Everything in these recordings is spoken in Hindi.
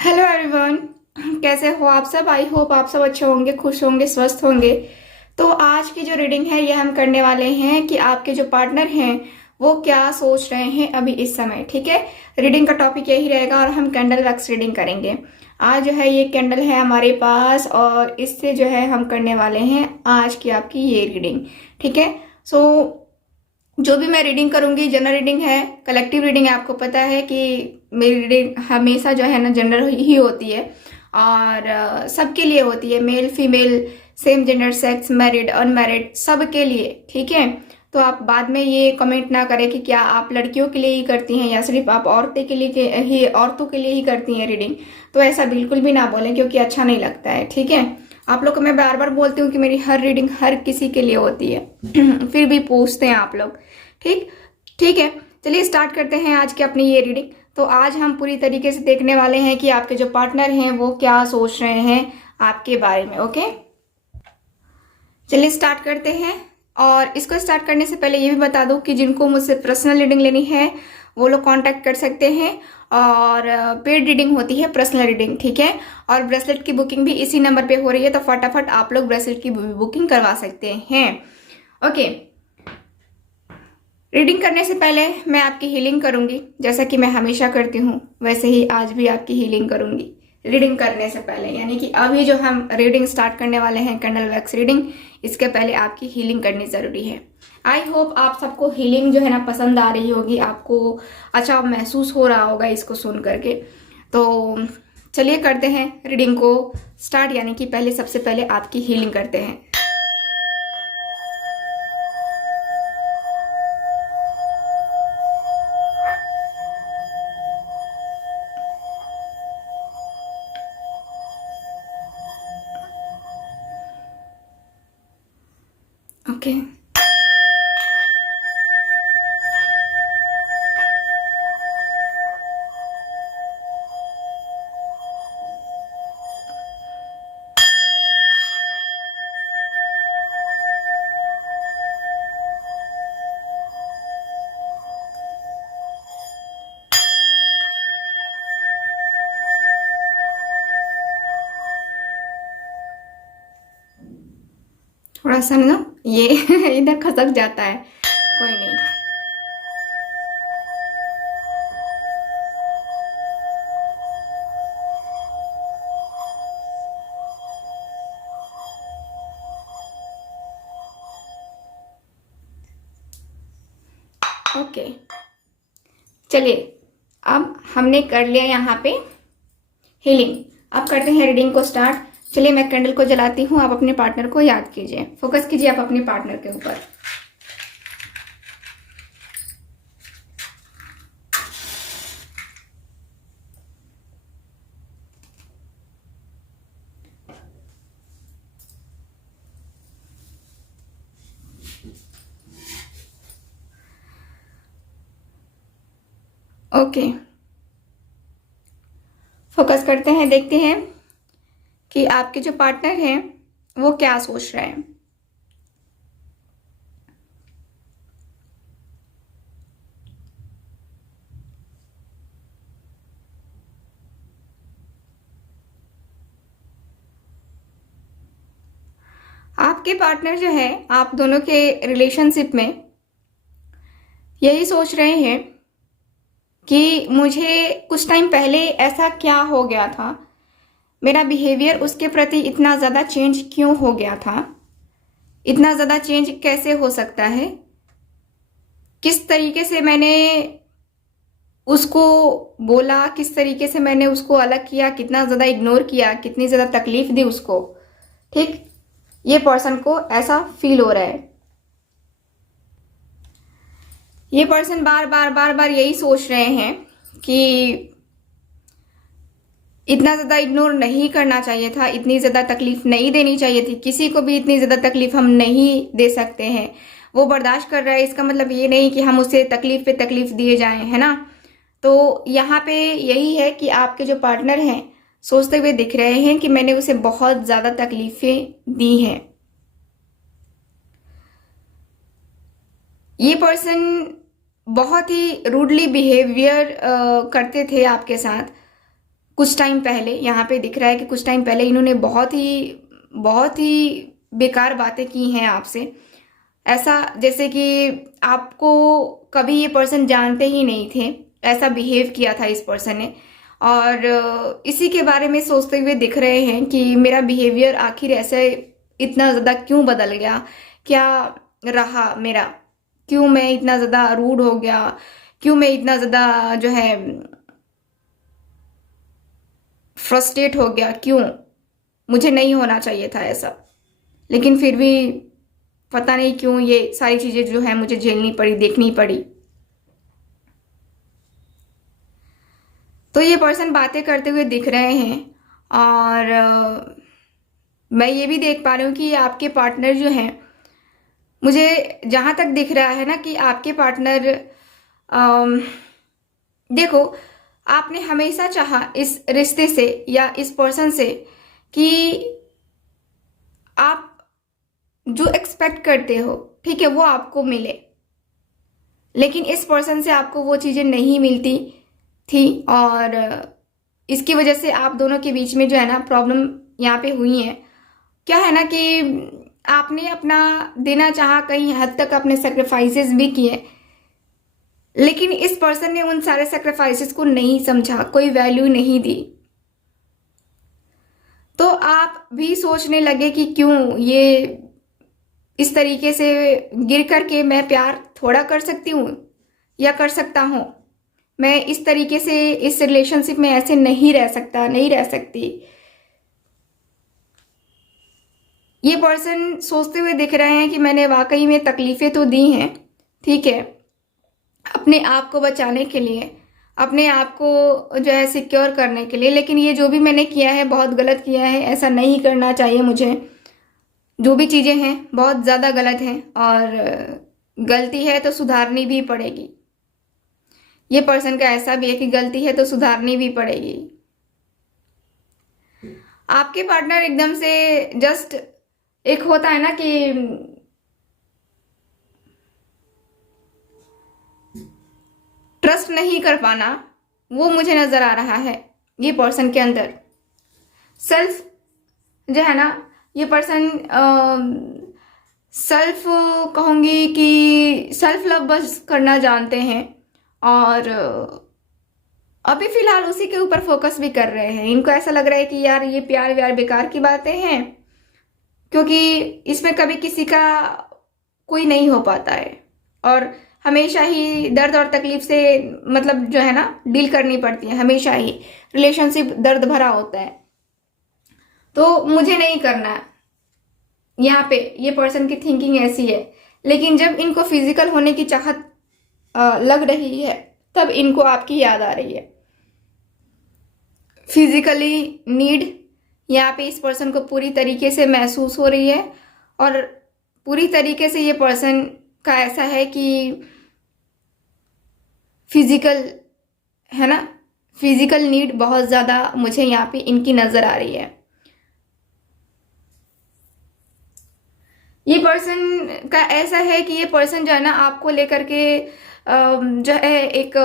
Hello everyone. कैसे हो आप सब? आई होप आप सब अच्छे होंगे, खुश होंगे, स्वस्थ होंगे। तो आज की जो रीडिंग है ये हम करने वाले हैं कि आपके जो पार्टनर हैं वो क्या सोच रहे हैं अभी इस समय। ठीक है, रीडिंग का टॉपिक यही रहेगा और हम कैंडल वैक्स रीडिंग करेंगे। आज जो है ये कैंडल है हमारे पास और इससे जो है हम करने वाले हैं आज की आपकी ये रीडिंग। ठीक है। सो जो भी मैं रीडिंग करूंगी जनरल रीडिंग है, कलेक्टिव रीडिंग है। आपको पता है कि मेरी रीडिंग हमेशा जो है ना जनरल ही होती है और सबके लिए होती है, male female, same gender, sex, married unmarried, सबके लिए। ठीक है। तो आप बाद में ये कमेंट ना करें कि क्या आप लड़कियों के लिए ही करती हैं या सिर्फ आप औरतें के लिए ही औरतों के लिए ही करती हैं रीडिंग। तो ऐसा बिल्कुल भी ना बोलें क्योंकि अच्छा नहीं लगता है। ठीक है। आप लोग को मैं बार बार बोलती हूँ कि मेरी हर रीडिंग हर किसी के लिए होती है फिर भी पूछते हैं आप लोग। ठीक ठीक है। चलिए स्टार्ट करते हैं आज की अपनी ये रीडिंग। तो आज हम पूरी तरीके से देखने वाले हैं कि आपके जो पार्टनर हैं वो क्या सोच रहे हैं आपके बारे में। ओके, चलिए स्टार्ट करते हैं। और इसको स्टार्ट करने से पहले ये भी बता दूं कि जिनको मुझसे पर्सनल रीडिंग लेनी है वो लोग कांटेक्ट कर सकते हैं। और पेड रीडिंग होती है पर्सनल रीडिंग। ठीक है। और ब्रेसलेट की बुकिंग भी इसी नंबर पे हो रही है, तो फटाफट आप लोग ब्रेसलेट की बुकिंग करवा सकते हैं। ओके, रीडिंग करने से पहले मैं आपकी हीलिंग करूंगी जैसा कि मैं हमेशा करती हूँ, वैसे ही आज भी आपकी हीलिंग करूंगी रीडिंग करने से पहले। यानी कि अभी जो हम रीडिंग स्टार्ट करने वाले हैं कैंडल वैक्स रीडिंग, इसके पहले आपकी हीलिंग करनी जरूरी है। आई होप आप सबको हीलिंग जो है ना पसंद आ रही होगी, आपको अच्छा महसूस हो रहा होगा इसको सुन करके। तो चलिए करते हैं रीडिंग को स्टार्ट। यानी कि पहले सबसे पहले आपकी हीलिंग करते हैं। ओके, थोड़ा सा ना ये इधर खसक जाता है, कोई नहीं। ओके, चलिए अब हमने कर लिया यहाँ पे हीलिंग। अब करते हैं रीडिंग को स्टार्ट। चलिए मैं कैंडल को जलाती हूँ, आप अपने पार्टनर को याद कीजिए, फोकस कीजिए आप अपने पार्टनर के ऊपर। ओके, फोकस करते हैं, देखते हैं कि आपके जो पार्टनर हैं वो क्या सोच रहे हैं। आपके पार्टनर जो है आप दोनों के रिलेशनशिप में यही सोच रहे हैं कि मुझे कुछ टाइम पहले ऐसा क्या हो गया था, मेरा बिहेवियर उसके प्रति इतना ज़्यादा चेंज क्यों हो गया था, इतना ज़्यादा चेंज कैसे हो सकता है, किस तरीके से मैंने उसको बोला, किस तरीके से मैंने उसको अलग किया, कितना ज़्यादा इग्नोर किया, कितनी ज़्यादा तकलीफ दी उसको। ठीक, ये पर्सन को ऐसा फील हो रहा है। ये पर्सन बार बार बार बार यही सोच रहे हैं कि इतना ज़्यादा इग्नोर नहीं करना चाहिए था, इतनी ज़्यादा तकलीफ नहीं देनी चाहिए थी, किसी को भी इतनी ज़्यादा तकलीफ हम नहीं दे सकते हैं। वो बर्दाश्त कर रहा है, इसका मतलब ये नहीं कि हम उसे तकलीफ पे तकलीफ दिए जाएं, है ना। तो यहाँ पे यही है कि आपके जो पार्टनर हैं सोचते हुए दिख रहे हैं कि मैंने उसे बहुत ज़्यादा तकलीफें दी हैं। ये पर्सन बहुत ही रूडली बिहेवियर करते थे आपके साथ। कुछ टाइम पहले यहाँ पे दिख रहा है कि कुछ टाइम पहले इन्होंने बहुत ही बेकार बातें की हैं आपसे। ऐसा जैसे कि आपको कभी ये पर्सन जानते ही नहीं थे, ऐसा बिहेव किया था इस पर्सन ने। और इसी के बारे में सोचते हुए दिख रहे हैं कि मेरा बिहेवियर आखिर ऐसे इतना ज़्यादा क्यों बदल गया, क्या रहा मेरा, क्यों मैं इतना ज़्यादा रूड हो गया, क्यों मैं इतना ज़्यादा जो है फ्रस्ट्रेट हो गया, क्यों मुझे नहीं होना चाहिए था ऐसा। लेकिन फिर भी पता नहीं क्यों ये सारी चीज़ें जो है मुझे झेलनी पड़ी, देखनी पड़ी। तो ये पर्सन बातें करते हुए दिख रहे हैं और मैं ये भी देख पा रही हूँ कि आपके पार्टनर जो हैं, मुझे जहाँ तक दिख रहा है ना कि आपके पार्टनर देखो, आपने हमेशा चाहा इस रिश्ते से या इस पर्सन से कि आप जो एक्सपेक्ट करते हो, ठीक है, वो आपको मिले। लेकिन इस पर्सन से आपको वो चीज़ें नहीं मिलती थी और इसकी वजह से आप दोनों के बीच में जो है ना प्रॉब्लम यहाँ पे हुई है। क्या है ना कि आपने अपना देना चाहा, कहीं हद तक अपने सेक्रीफाइसेस भी किए, लेकिन इस पर्सन ने उन सारे सेक्रीफाइसेस को नहीं समझा, कोई वैल्यू नहीं दी। तो आप भी सोचने लगे कि क्यों ये इस तरीके से गिर करके मैं प्यार थोड़ा कर सकती हूँ या कर सकता हूँ, मैं इस तरीके से इस रिलेशनशिप में ऐसे नहीं रह सकता, नहीं रह सकती। ये पर्सन सोचते हुए दिख रहे हैं कि मैंने वाकई में तकलीफें तो दी हैं, ठीक है, अपने आप को बचाने के लिए, अपने आप को जो है सिक्योर करने के लिए, लेकिन ये जो भी मैंने किया है बहुत गलत किया है, ऐसा नहीं करना चाहिए मुझे। जो भी चीज़ें हैं बहुत ज़्यादा गलत हैं और गलती है तो सुधारनी भी पड़ेगी। ये पर्सन का ऐसा भी है कि गलती है तो सुधारनी भी पड़ेगी। आपके पार्टनर एकदम से जस्ट एक होता है ना कि ट्रस्ट नहीं कर पाना, वो मुझे नजर आ रहा है ये पर्सन के अंदर। सेल्फ जो है ना, ये पर्सन सेल्फ कहूँगी कि सेल्फ लव बस करना जानते हैं और अभी फिलहाल उसी के ऊपर फोकस भी कर रहे हैं। इनको ऐसा लग रहा है कि यार ये प्यार व्यार बेकार की बातें हैं, क्योंकि इसमें कभी किसी का कोई नहीं हो पाता है और हमेशा ही दर्द और तकलीफ से मतलब जो है ना डील करनी पड़ती है। हमेशा ही रिलेशनशिप दर्द भरा होता है, तो मुझे नहीं करना है। यहाँ पे ये पर्सन की थिंकिंग ऐसी है। लेकिन जब इनको फिजिकल होने की चाहत लग रही है तब इनको आपकी याद आ रही है। फिजिकली नीड यहाँ पे इस पर्सन को पूरी तरीके से महसूस हो रही है और पूरी तरीके से ये पर्सन का ऐसा है कि फिजिकल है ना, फिजिकल नीड बहुत ज़्यादा मुझे यहाँ पे इनकी नज़र आ रही है। ये पर्सन का ऐसा है कि ये पर्सन जो है ना आपको लेकर के जो है एक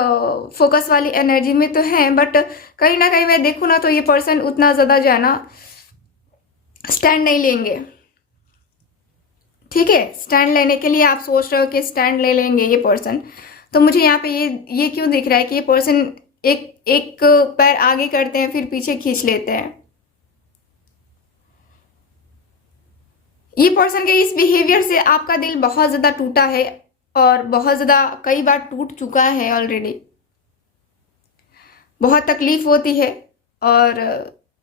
फोकस वाली एनर्जी में तो है, बट कहीं ना कहीं मैं देखूँ ना तो ये पर्सन उतना ज़्यादा जो है ना स्टैंड नहीं लेंगे। ठीक है, स्टैंड लेने के लिए आप सोच रहे हो कि स्टैंड ले लेंगे ये पर्सन, तो मुझे यहाँ पे ये क्यों दिख रहा है कि ये पर्सन एक पैर आगे करते हैं फिर पीछे खींच लेते हैं। ये पर्सन के इस बिहेवियर से आपका दिल बहुत ज़्यादा टूटा है और बहुत ज़्यादा कई बार टूट चुका है ऑलरेडी। बहुत तकलीफ होती है और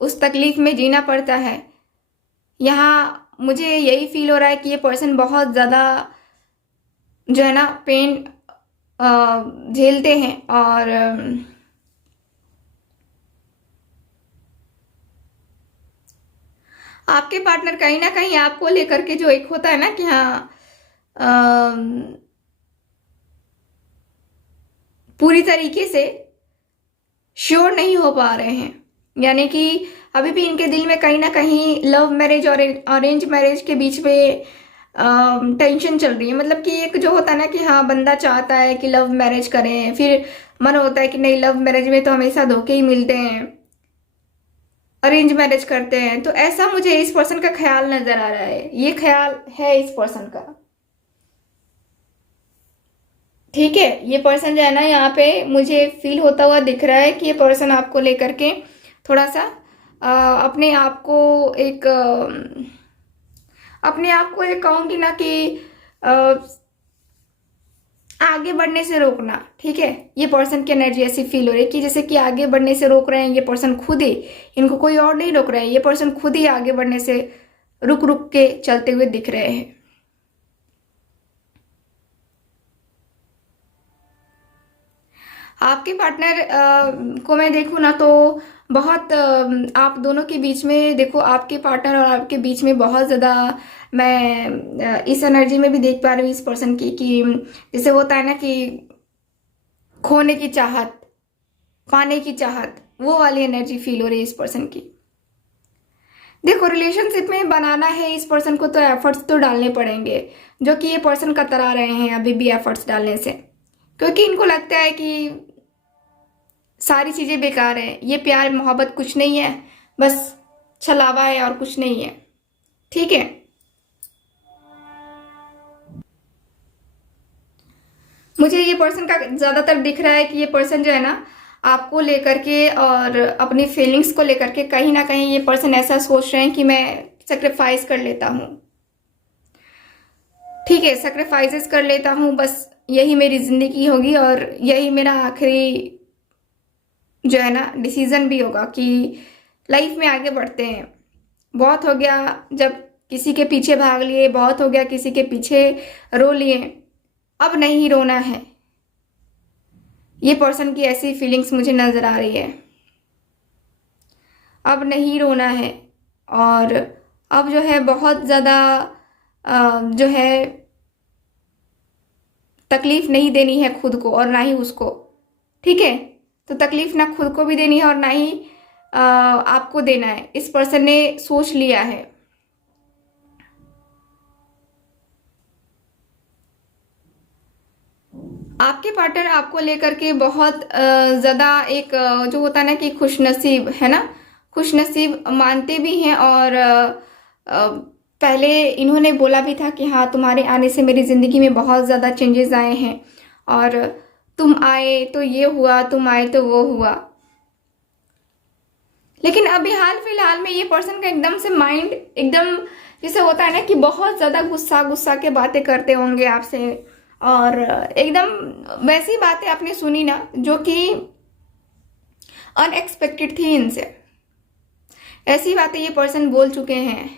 उस तकलीफ में जीना पड़ता है। यहाँ मुझे यही फील हो रहा है कि ये पर्सन बहुत ज़्यादा जो है ना पेन झेलते हैं और आपके पार्टनर कहीं ना कहीं आपको लेकर के जो एक होता है ना कि हाँ पूरी तरीके से श्योर नहीं हो पा रहे हैं। यानी कि अभी भी इनके दिल में कहीं ना कहीं लव मैरिज और अरेंज मैरिज के बीच में टेंशन चल रही है। मतलब कि एक जो होता है ना कि हाँ बंदा चाहता है कि लव मैरिज करें, फिर मन होता है कि नहीं लव मैरिज में तो हमेशा धोखे ही मिलते हैं, अरेंज मैरिज करते हैं, तो ऐसा मुझे इस पर्सन का ख्याल नजर आ रहा है, ये ख्याल है इस पर्सन का। ठीक है, ये पर्सन जो है ना, यहाँ पे मुझे फील होता हुआ दिख रहा है कि ये पर्सन आपको लेकर के थोड़ा सा अपने आप को एक अपने आप को एक कहूंगी ना कि अ, आगे बढ़ने से रोकना। ठीक है, ये पर्सन की एनर्जी ऐसी फील हो रही है कि जैसे कि आगे बढ़ने से रोक रहे हैं ये पर्सन खुद ही, इनको कोई और नहीं रोक रहा है, ये पर्सन खुद ही आगे बढ़ने से रुक रुक के चलते हुए दिख रहे हैं। आपके पार्टनर को मैं देखूँ ना तो बहुत आप दोनों के बीच में, देखो आपके पार्टनर और आपके बीच में बहुत ज़्यादा मैं इस एनर्जी में भी देख पा रही हूँ इस पर्सन की, कि जैसे होता है ना कि खोने की चाहत, पाने की चाहत, वो वाली एनर्जी फील हो रही है इस पर्सन की। देखो रिलेशनशिप में बनाना है इस पर्सन को तो एफर्ट्स तो डालने पड़ेंगे, जो कि ये पर्सन कतरा रहे हैं अभी भी एफर्ट्स डालने से, क्योंकि इनको लगता है कि सारी चीजें बेकार है, ये प्यार मोहब्बत कुछ नहीं है, बस छलावा है और कुछ नहीं है। ठीक है, मुझे ये पर्सन का ज्यादातर दिख रहा है कि ये पर्सन जो है ना आपको लेकर के और अपनी फीलिंग्स को लेकर के कहीं ना कहीं ये पर्सन ऐसा सोच रहे हैं कि मैं सेक्रीफाइस कर लेता हूँ। ठीक है, सेक्रीफाइसेस कर लेता हूँ, बस यही मेरी जिंदगी होगी और यही मेरा आखिरी जो है ना डिसीजन भी होगा कि लाइफ में आगे बढ़ते हैं। बहुत हो गया जब किसी के पीछे भाग लिए, बहुत हो गया किसी के पीछे रो लिए, अब नहीं रोना है। ये पर्सन की ऐसी फीलिंग्स मुझे नजर आ रही है, अब नहीं रोना है और अब जो है बहुत ज़्यादा जो है तकलीफ नहीं देनी है खुद को और ना ही उसको। ठीक है, तो तकलीफ ना खुद को भी देनी है और ना ही आपको देना है, इस पर्सन ने सोच लिया है। आपके पार्टनर आपको लेकर के बहुत ज़्यादा एक जो होता है ना कि खुशनसीब है ना, खुशनसीब मानते भी हैं और पहले इन्होंने बोला भी था कि हाँ तुम्हारे आने से मेरी ज़िंदगी में बहुत ज़्यादा चेंजेस आए हैं और तुम आए तो ये हुआ, तुम आए तो वो हुआ। लेकिन अभी हाल फिलहाल में ये पर्सन का एकदम से माइंड एकदम जैसे होता है ना कि बहुत ज़्यादा गुस्सा गुस्सा के बातें करते होंगे आपसे और एकदम वैसी बातें आपने सुनी ना जो कि अनएक्सपेक्टेड थी इनसे, ऐसी बातें ये पर्सन बोल चुके हैं।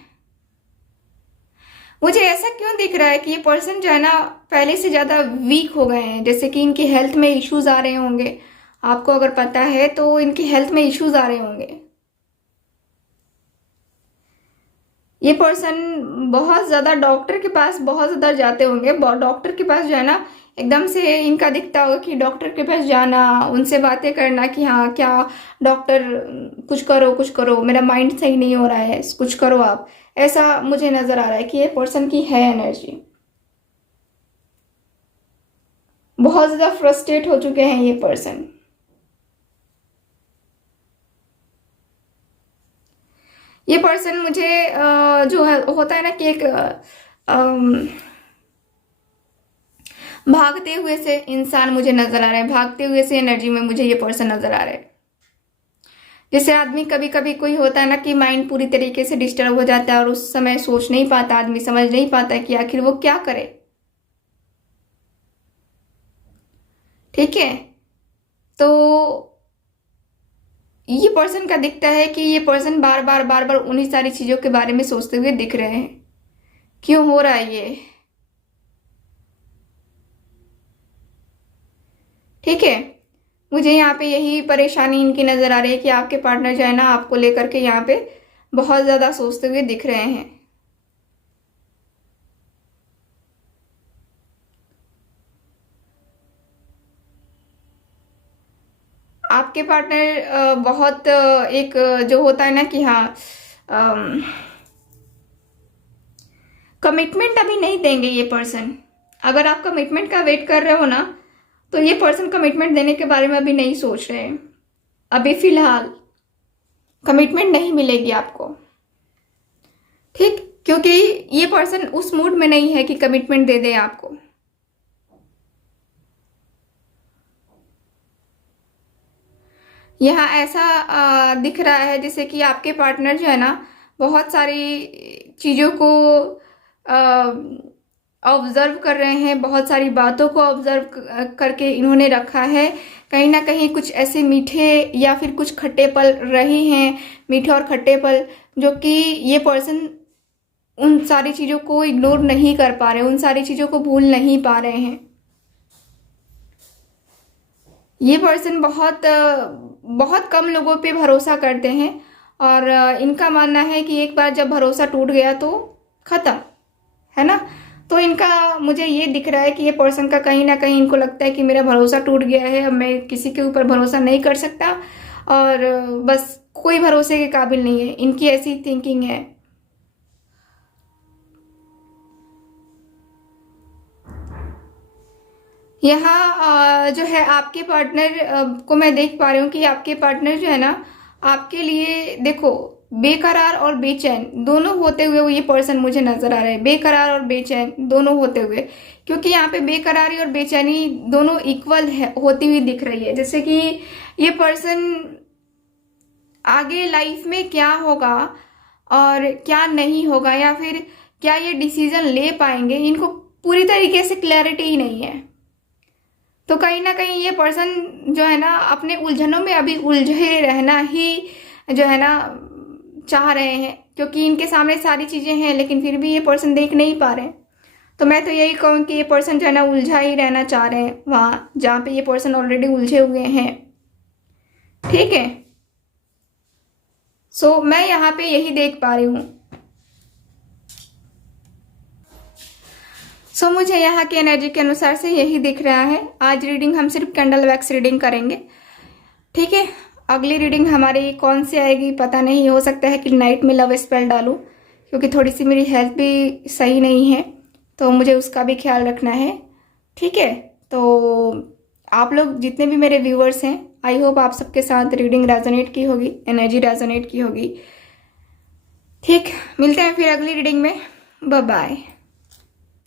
मुझे ऐसा क्यों दिख रहा है कि ये पर्सन जो है ना पहले से ज़्यादा वीक हो गए हैं, जैसे कि इनकी हेल्थ में इश्यूज आ रहे होंगे। आपको अगर पता है तो इनकी हेल्थ में इश्यूज आ रहे होंगे। ये पर्सन बहुत ज़्यादा डॉक्टर के पास बहुत ज़्यादा जाते होंगे। डॉक्टर के पास जो है ना एकदम से इनका दिखता होगा कि डॉक्टर के पास जाना, उनसे बातें करना कि हाँ क्या डॉक्टर कुछ करो मेरा माइंड सही नहीं हो रहा है, कुछ करो आप, ऐसा मुझे नज़र आ रहा है कि ये पर्सन की है एनर्जी। बहुत ज़्यादा फ्रस्ट्रेट हो चुके हैं ये पर्सन। ये पर्सन मुझे जो है होता है ना कि एक भागते हुए से इंसान मुझे नजर आ रहा है, भागते हुए से एनर्जी में मुझे ये पर्सन नजर आ रहा है। जैसे आदमी कभी कभी कोई होता है ना कि माइंड पूरी तरीके से डिस्टर्ब हो जाता है और उस समय सोच नहीं पाता, आदमी समझ नहीं पाता कि आखिर वो क्या करे। ठीक है, तो ये पर्सन का दिखता है कि ये पर्सन बार बार उन्हीं सारी चीजों के बारे में सोचते हुए दिख रहे हैं। क्यों हो रहा है ये? ठीक है, मुझे यहाँ पे यही परेशानी इनकी नजर आ रही है कि आपके पार्टनर जो है ना आपको लेकर के यहाँ पे बहुत ज्यादा सोचते हुए दिख रहे हैं। आपके पार्टनर बहुत एक जो होता है ना कि हाँ कमिटमेंट अभी नहीं देंगे ये पर्सन। अगर आप कमिटमेंट का वेट कर रहे हो ना तो ये पर्सन कमिटमेंट देने के बारे में अभी नहीं सोच रहे हैं अभी फिलहाल, कमिटमेंट नहीं मिलेगी आपको। ठीक, क्योंकि ये पर्सन उस मूड में नहीं है कि कमिटमेंट दे दे आपको। यहाँ ऐसा दिख रहा है जैसे कि आपके पार्टनर जो है ना बहुत सारी चीज़ों को ऑब्जर्व कर रहे हैं, बहुत सारी बातों को ऑब्जर्व करके इन्होंने रखा है। कहीं ना कहीं कुछ ऐसे मीठे या फिर कुछ खट्टे पल रहे हैं, मीठे और खट्टे पल, जो कि ये पर्सन उन सारी चीज़ों को इग्नोर नहीं कर पा रहे, उन सारी चीज़ों को भूल नहीं पा रहे हैं। ये पर्सन बहुत बहुत कम लोगों पे भरोसा करते हैं और इनका मानना है कि एक बार जब भरोसा टूट गया तो ख़त्म, है ना। तो इनका मुझे ये दिख रहा है कि ये पर्सन का कहीं ना कहीं इनको लगता है कि मेरा भरोसा टूट गया है, अब मैं किसी के ऊपर भरोसा नहीं कर सकता और बस कोई भरोसे के काबिल नहीं है। इनकी ऐसी थिंकिंग है। यहाँ जो है आपके पार्टनर को मैं देख पा रही हूँ कि आपके पार्टनर जो है ना आपके लिए देखो बेकरार और बेचैन दोनों होते हुए वो ये पर्सन मुझे नजर आ रहा है, बेकरार और बेचैन दोनों होते हुए, क्योंकि यहाँ पे बेकरारी और बेचैनी दोनों इक्वल है होती हुई दिख रही है। जैसे कि ये पर्सन आगे लाइफ में क्या होगा और क्या नहीं होगा या फिर क्या ये डिसीजन ले पाएंगे, इनको पूरी तरीके से क्लैरिटी ही नहीं है। तो कहीं ना कहीं ये पर्सन जो है ना अपने उलझनों में अभी उलझे रहना ही जो है ना चाह रहे हैं, क्योंकि इनके सामने सारी चीज़ें हैं लेकिन फिर भी ये पर्सन देख नहीं पा रहे हैं। तो मैं तो यही कहूँ कि ये पर्सन जो है ना उलझा ही रहना चाह रहे हैं वहाँ जहाँ पे ये पर्सन ऑलरेडी उलझे हुए हैं। ठीक है, सो मैं यहाँ पे यही देख पा रही हूँ। सो मुझे यहाँ की एनर्जी के अनुसार से यही दिख रहा है। आज रीडिंग हम सिर्फ कैंडल वैक्स रीडिंग करेंगे, ठीक है। अगली रीडिंग हमारी कौन सी आएगी पता नहीं, हो सकता है कि नाइट में लव स्पेल डालूं, क्योंकि थोड़ी सी मेरी हेल्थ भी सही नहीं है तो मुझे उसका भी ख्याल रखना है, ठीक है। तो आप लोग जितने भी मेरे व्यूअर्स हैं, आई होप आप सबके साथ रीडिंग रेजोनेट की होगी, एनर्जी रेजोनेट की होगी। ठीक, मिलते हैं फिर अगली रीडिंग में। Bye bye.